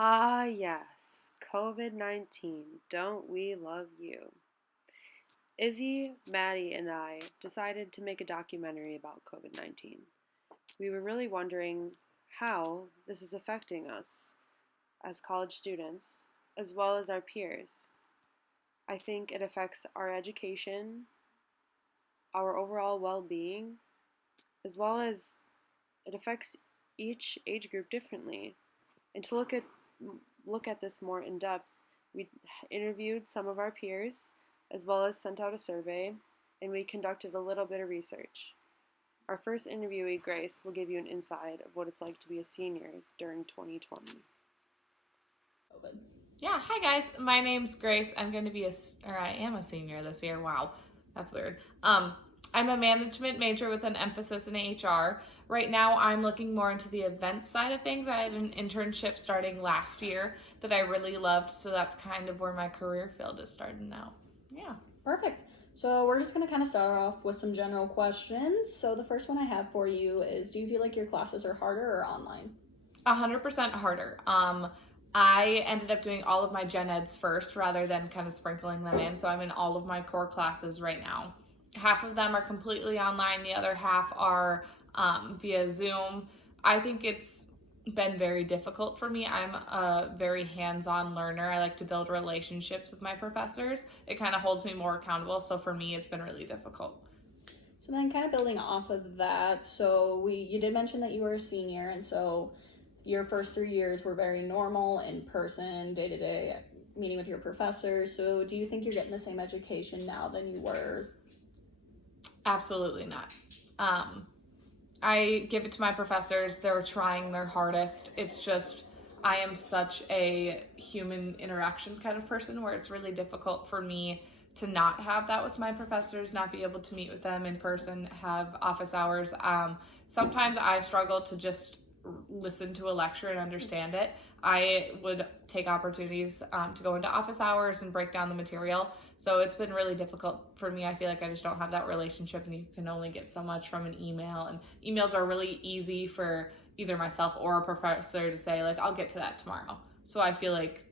Ah, yes, COVID 19. Don't we love you? Izzy, Maddie, and I decided to make a documentary about COVID 19. We were really wondering how this is affecting us as college students, as well as our peers. I think it affects our education, our overall well being, as well as it affects each age group differently. And to look at this more in depth, we interviewed some of our peers as well as sent out a survey, and we conducted a little bit of research. Our first interviewee, Grace, will give you an insight of what it's like to be a senior during 2020. COVID. Yeah, hi guys. My name's Grace. I'm going to be I am a senior this year. Wow, that's weird. I'm a management major with an emphasis in HR. Right now, I'm looking more into the events side of things. I had an internship starting last year that I really loved, so that's kind of where my career field is starting now. Yeah. Perfect. So we're just going to kind of start off with some general questions. So the first one I have for you is, do you feel like your classes are harder or online? 100% harder. I ended up doing all of my gen eds first rather than kind of sprinkling them in. So I'm in all of my core classes right now. Half of them are completely online, the other half are via Zoom. I think it's been very difficult for me. I'm a very hands-on learner. I like to build relationships with my professors. It kind of holds me more accountable. So for me, it's been really difficult. So then kind of building off of that, so you did mention that you were a senior, and so your first 3 years were very normal, in person, day to day, meeting with your professors. So do you think you're getting the same education now than you were? Absolutely not. I give it to my professors. They're trying their hardest. It's just, I am such a human interaction kind of person where it's really difficult for me to not have that with my professors, not be able to meet with them in person, have office hours. Sometimes I struggle to just listen to a lecture and understand it. I would take opportunities to go into office hours and break down the material. So it's been really difficult for me. I feel like I just don't have that relationship, and you can only get so much from an email. And emails are really easy for either myself or a professor to say, like, I'll get to that tomorrow. So I feel like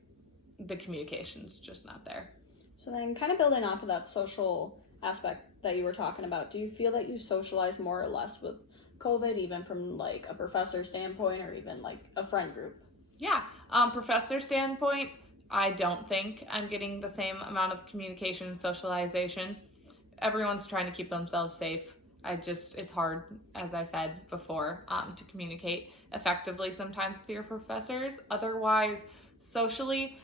the communication's just not there. So then kind of building off of that social aspect that you were talking about, do you feel that you socialize more or less with COVID, even from like a professor standpoint or even like a friend group? Yeah, professor standpoint, I don't think I'm getting the same amount of communication and socialization. Everyone's trying to keep themselves safe. It's hard, as I said before, to communicate effectively sometimes with your professors. Otherwise, socially,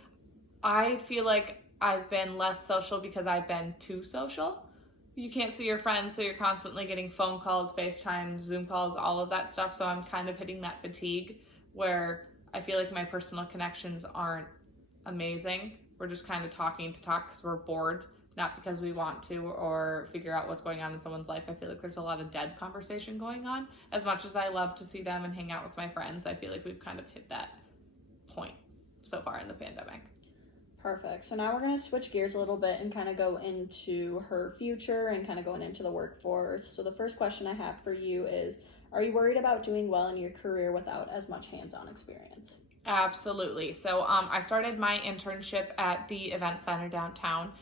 I feel like I've been less social because I've been too social. You can't see your friends, so you're constantly getting phone calls, FaceTime, Zoom calls, all of that stuff. So I'm kind of hitting that fatigue where I feel like my personal connections aren't amazing. We're just kind of talking to talk because we're bored, not because we want to or figure out what's going on in someone's life. I feel like there's a lot of dead conversation going on. As much as I love to see them and hang out with my friends, I feel like we've kind of hit that point so far in the pandemic. Perfect. So now we're going to switch gears a little bit and kind of go into her future and kind of going into the workforce. So the first question I have for you is, are you worried about doing well in your career without as much hands-on experience? Absolutely. So I started my internship at the event center downtown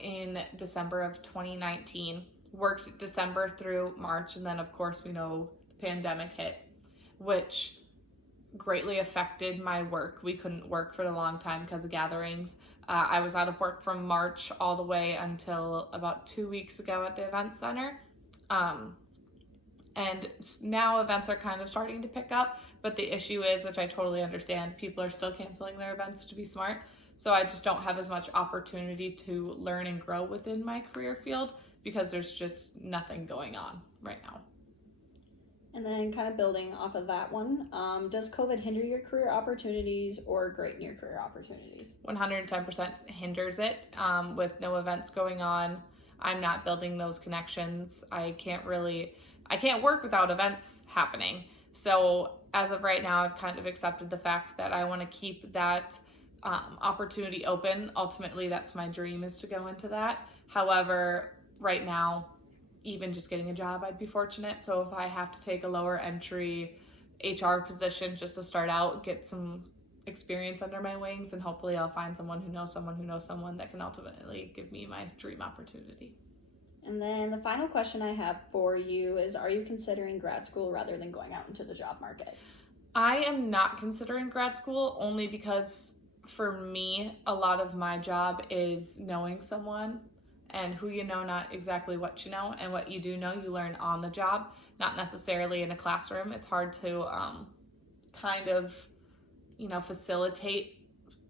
in December of 2019. Worked December through March, and then of course we know the pandemic hit, which greatly affected my work. We couldn't work for a long time because of gatherings. I was out of work from March all the way until about 2 weeks ago at the event center. And now events are kind of starting to pick up, but the issue is, which I totally understand, people are still canceling their events to be smart. So I just don't have as much opportunity to learn and grow within my career field because there's just nothing going on right now. And then kind of building off of that one, does COVID hinder your career opportunities or greaten your career opportunities? 110% hinders it. With no events going on, I'm not building those connections. I can't work without events happening. So as of right now, I've kind of accepted the fact that I want to keep that opportunity open. Ultimately, that's my dream, is to go into that. However, right now, even just getting a job, I'd be fortunate. So if I have to take a lower entry HR position just to start out, get some experience under my wings, and hopefully I'll find someone who knows someone who knows someone that can ultimately give me my dream opportunity. And then the final question I have for you is, are you considering grad school rather than going out into the job market? I am not considering grad school only because for me, a lot of my job is knowing someone, and who you know, not exactly what you know, and what you do know, you learn on the job, not necessarily in a classroom. It's hard to kind of, facilitate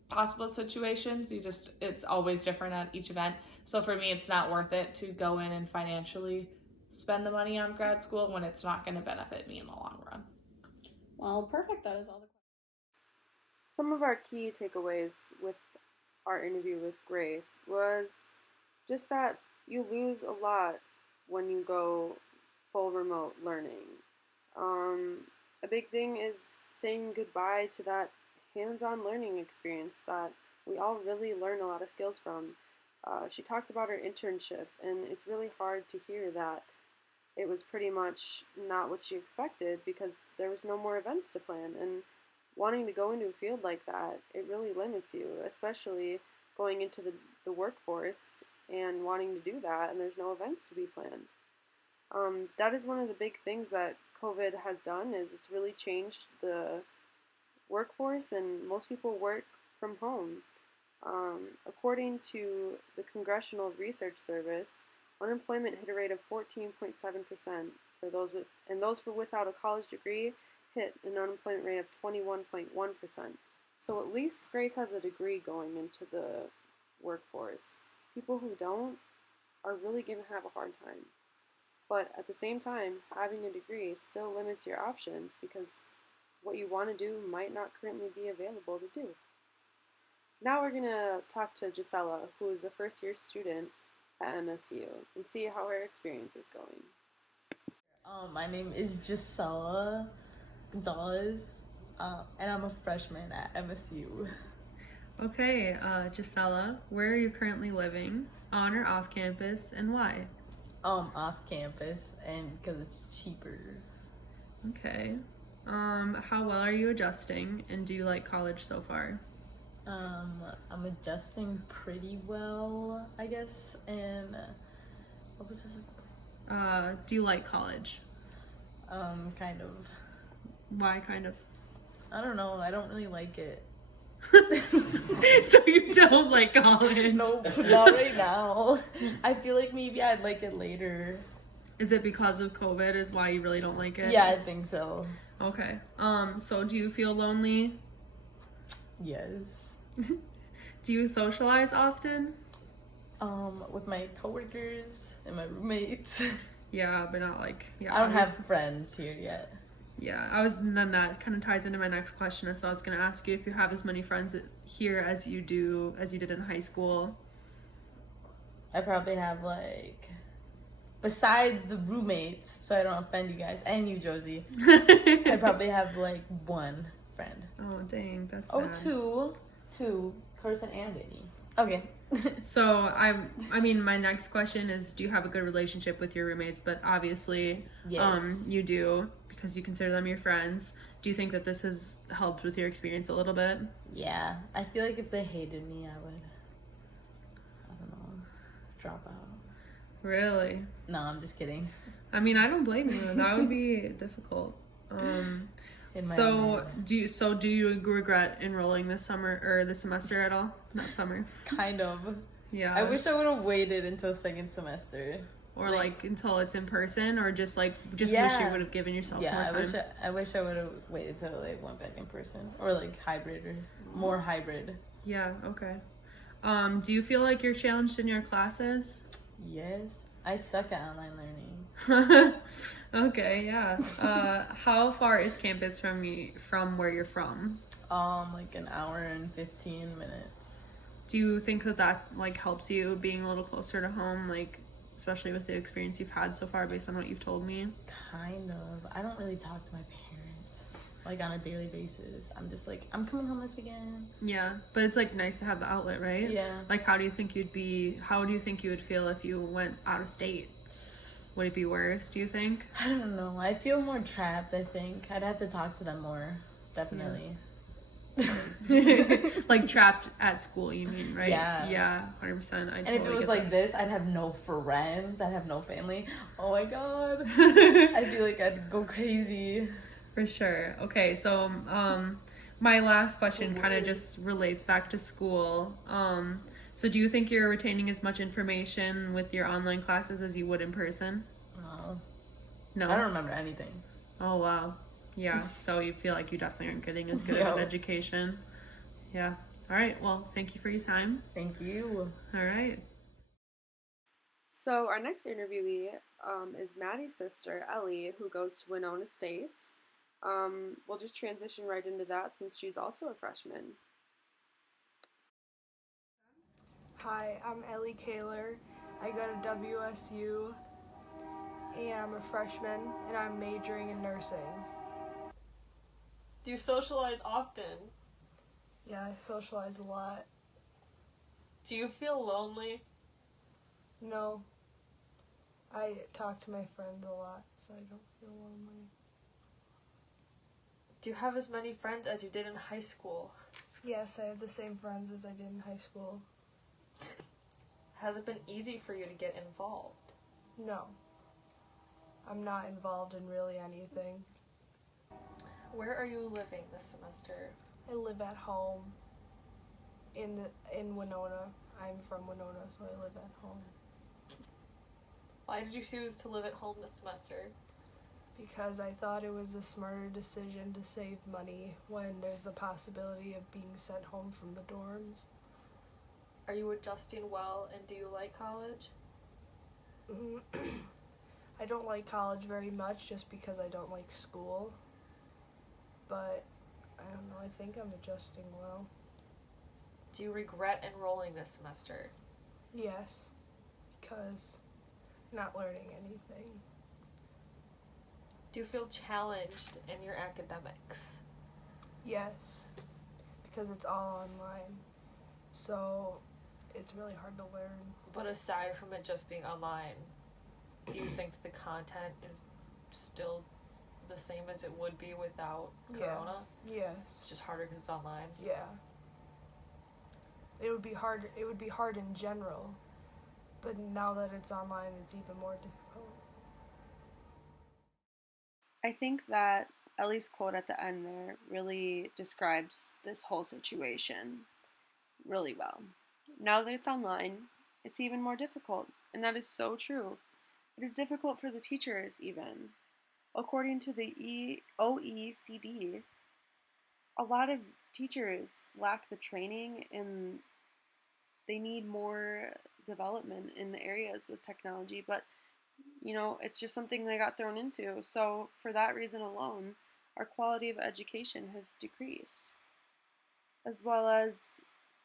possible situations. It's always different at each event. So for me, it's not worth it to go in and financially spend the money on grad school when it's not going to benefit me in the long run. Well, perfect. That is all the questions. Some of our key takeaways with our interview with Grace was just that you lose a lot when you go full remote learning. A big thing is saying goodbye to that hands-on learning experience that we all really learn a lot of skills from. She talked about her internship, and it's really hard to hear that it was pretty much not what she expected because there was no more events to plan. And wanting to go into a field like that, it really limits you, especially going into the workforce and wanting to do that, and there's no events to be planned. That is one of the big things that COVID has done, is it's really changed the workforce, and most people work from home. According to the Congressional Research Service, unemployment hit a rate of 14.7% for those without a college degree hit an unemployment rate of 21.1%. So at least Grace has a degree going into the workforce. People who don't are really going to have a hard time. But at the same time, having a degree still limits your options because what you want to do might not currently be available to do. Now we're going to talk to Gisela, who is a first-year student at MSU, and see how her experience is going. My name is Gisela Gonzalez, and I'm a freshman at MSU. Okay, Gisela, where are you currently living, on or off campus, and why? Off campus, and because it's cheaper. Okay. How well are you adjusting, and do you like college so far? I'm adjusting pretty well, I guess, and what was this? Do you like college? Kind of. Why, kind of? I don't know, I don't really like it. So you don't like college? Nope, not right now. I feel like maybe I'd like it later. Is it because of COVID is why you really don't like it? Yeah, I think so. Okay. So do you feel lonely? Yes. Do you socialize often? With my coworkers and my roommates. Yeah, but not like, yeah. I don't have friends here yet. Yeah, and then that kind of ties into my next question. And so I was going to ask you if you have as many friends here as you did in high school. I probably have besides the roommates, so I don't offend you guys, and you, Josie, I probably have one friend. Oh, dang, that's sad. Two, Carson and Vinny. Okay. So I mean, my next question is, do you have a good relationship with your roommates? But obviously, yes. You do, because you consider them your friends. Do you think that this has helped with your experience a little bit? Yeah, I feel like if they hated me, I would, I don't know, drop out. Really? No, I'm just kidding. I mean, I don't blame you. That would be difficult. Do you regret enrolling this summer or this semester at all? Not summer. Kind of. Yeah. I wish I would have waited until second semester. Or until it's in person, or just wish you would have given yourself more time. I wish I would have waited till went back in person, or hybrid, or more hybrid. Yeah. Okay. Do you feel like you're challenged in your classes? Yes, I suck at online learning. Okay. Yeah. How far is campus from where you're from? An hour and 15 minutes. Do you think that helps you being a little closer to home, especially with the experience you've had so far based on what you've told me? Kind of. I don't really talk to my parents on a daily basis. I'm just I'm coming home this weekend. Yeah, but it's nice to have the outlet, right? Yeah. How do you think you would feel if you went out of state? Would it be worse, do you think? I don't know. I feel more trapped, I think. I'd have to talk to them more. Definitely. Like trapped at school, you mean, right? Yeah. Yeah, 100%. And if it was like this, I'd have no friends, I'd have no family. Oh my god. this. I feel like I'd go crazy. For sure. Okay, so my last question kind of just relates back to school. So do you think you're retaining as much information with your online classes as you would in person? No. No? I don't remember anything. Oh, wow. Yeah, so you feel like you definitely aren't getting as good of an education. Yeah. All right, well, thank you for your time. Thank you. All right. So our next interviewee is Maddie's sister, Ellie, who goes to Winona State. We'll just transition right into that since she's also a freshman. Hi, I'm Ellie Kaler. I go to WSU and I'm a freshman and I'm majoring in nursing. Do you socialize often? Yeah, I socialize a lot. Do you feel lonely? No, I talk to my friends a lot, so I don't feel lonely. Do you have as many friends as you did in high school? Yes, I have the same friends as I did in high school. Has it been easy for you to get involved? No, I'm not involved in really anything. Where are you living this semester? I live at home in Winona. I'm from Winona, so I live at home. Why did you choose to live at home this semester? Because I thought it was a smarter decision to save money when there's the possibility of being sent home from the dorms. Are you adjusting well, and do you like college? I don't like college very much just because I don't like school. But, I don't know, I think I'm adjusting well. Do you regret enrolling this semester? Yes, because I'm not learning anything. Do you feel challenged in your academics? Yes, because it's all online. So, it's really hard to learn. But aside from it just being online, do you think the content is still the same as it would be without Corona? Yes. It's just harder because it's online? Yeah. It would be hard in general, but now that it's online, it's even more difficult. I think that Ellie's quote at the end there really describes this whole situation really well. Now that it's online, it's even more difficult, and that is so true. It is difficult for the teachers, even. According to the OECD, a lot of teachers lack the training and they need more development in the areas with technology, but it's just something they got thrown into. So for that reason alone, our quality of education has decreased. As well as,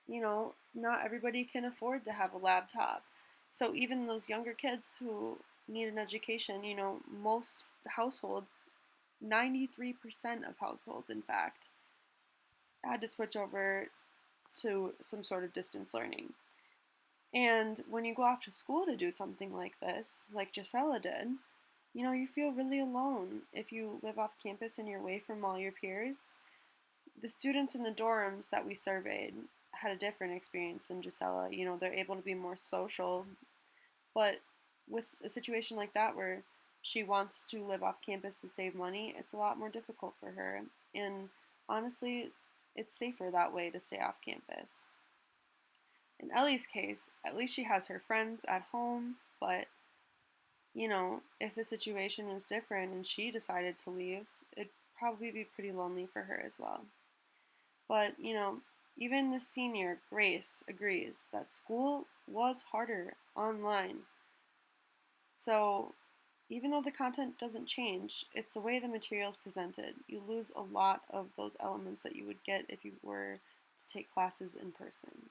not everybody can afford to have a laptop. So even those younger kids who need an education, most households, 93% of households, in fact, had to switch over to some sort of distance learning. And when you go off to school to do something like this, like Gisela did, you feel really alone if you live off campus and you're away from all your peers. The students in the dorms that we surveyed had a different experience than Gisela. They're able to be more social, but with a situation like that where she wants to live off campus to save money, it's a lot more difficult for her. And honestly, it's safer that way to stay off campus. In Ellie's case, at least she has her friends at home, but, if the situation was different and she decided to leave, it'd probably be pretty lonely for her as well. But, even the senior, Grace, agrees that school was harder online. So, even though the content doesn't change, it's the way the material is presented. You lose a lot of those elements that you would get if you were to take classes in person.